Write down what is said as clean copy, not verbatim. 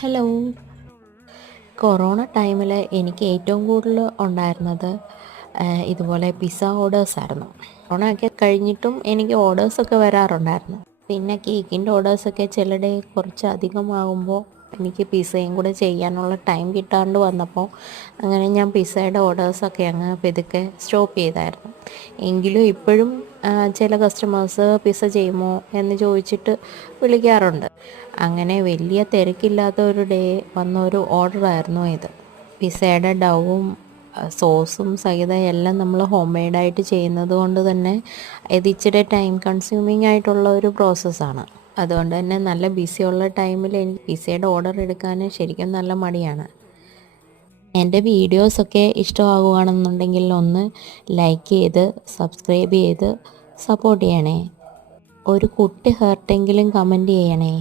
Hello. Corona ടൈമിൽ എനിക്ക് ഏറ്റവും കൂടുതൽ ഉണ്ടായിരുന്നത് ഇതുപോലെ പിസ്സ ഓർഡേഴ്സായിരുന്നു. കൊറോണ ഒക്കെ കഴിഞ്ഞിട്ടും എനിക്ക് ഓർഡേഴ്സൊക്കെ വരാറുണ്ടായിരുന്നു. പിന്നെ കേക്കിൻ്റെ ഓർഡേഴ്സൊക്കെ ചിലടെ കുറച്ച് അധികമാകുമ്പോൾ എനിക്ക് പിസ്സയും കൂടെ ചെയ്യാനുള്ള ടൈം കിട്ടാണ്ട് വന്നപ്പോൾ അങ്ങനെ ഞാൻ പിസ്സയുടെ ഓർഡേഴ്സൊക്കെ അങ്ങ് പതുക്കെ സ്റ്റോപ്പ് ചെയ്തായിരുന്നു. എങ്കിലും ഇപ്പോഴും ചില കസ്റ്റമേഴ്സ് പിസ്സ ചെയ്യുമോ എന്ന് ചോദിച്ചിട്ട് വിളിക്കാറുണ്ട്. അങ്ങനെ വലിയ തിരക്കില്ലാത്ത ഒരു ഡേ വന്ന ഒരു ഓർഡറായിരുന്നു ഇത്. പിസ്സയുടെ ഡവും സോസും സഹിതം എല്ലാം നമ്മൾ ഹോം മെയ്ഡായിട്ട് ചെയ്യുന്നത് കൊണ്ട് തന്നെ ഇത് ഇച്ചിരി ടൈം കൺസ്യൂമിങ് ആയിട്ടുള്ള ഒരു പ്രോസസ്സാണ്. അതുകൊണ്ട് തന്നെ നല്ല ബിസിയുള്ള ടൈമിൽ എനിക്ക് പിസ്സയുടെ ഓർഡർ എടുക്കാൻ ശരിക്കും നല്ല മടിയാണ്. എൻ്റെ വീഡിയോസൊക്കെ ഇഷ്ടമാകുകയാണെന്നുണ്ടെങ്കിൽ ഒന്ന് ലൈക്ക് ചെയ്ത് സബ്സ്ക്രൈബ് ചെയ്ത് സപ്പോർട്ട് ചെയ്യണേ. ഒരു കുട്ടി ഹേർട്ടെങ്കിലും കമൻറ്റ് ചെയ്യണേ.